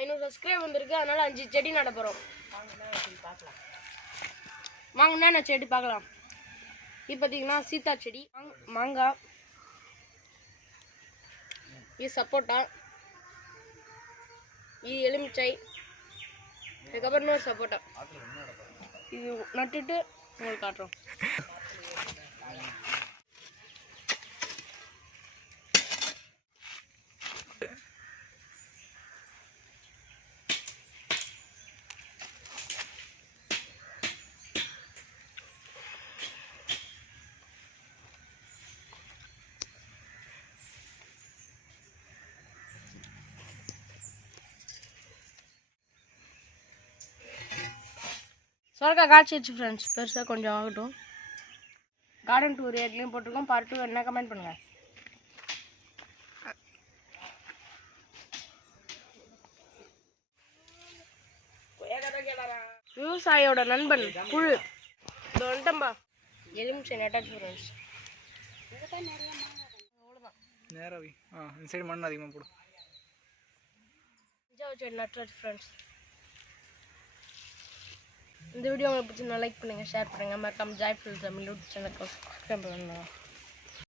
500 subscribe வந்திருக்கு. அதனால 5 செடி நட போகிறோம். வாங்க என்னென்ன செடி பார்க்கலாம். இது பார்த்தீங்கன்னா சீத்தா செடி, மாங்காய், இது சப்போட்டா, இது எலுமிச்சை, அதுக்கப்புறம் இன்னொரு சப்போட்டா. இது நட்டுட்டு உங்களுக்கு காட்டுறோம். சொரக்காய் காய்ச்சிடுச்சு ஃப்ரெண்ட்ஸ். பெருசாக கொஞ்சம் ஆகட்டும். கார்டன் டூர் ஏற்கனவே போட்டிருக்கோம். பார்ட் 2 என்ன கமெண்ட் பண்ணுங்கள். விவசாயியோட நண்பன் புல் இது வந்துட்டம்பா. எலுமிச்சை நட்டாச்சு ஃப்ரெண்ட்ஸ். நேராவி இந்த சைடு மண் அதிகமாக போடும். செடி நட்டாச்சு ஃப்ரெண்ட்ஸ். இந்த வீடியோ உங்களுக்கு பிடிச்சிருந்தா லைக் பண்ணுங்கள், ஷேர் பண்ணுங்கள். மறக்காம ஜாய்ஃபுல் தமிழ் யூடியூப் சேனலுக்கு சப்ஸ்கிரைப் பண்ணுங்கள்.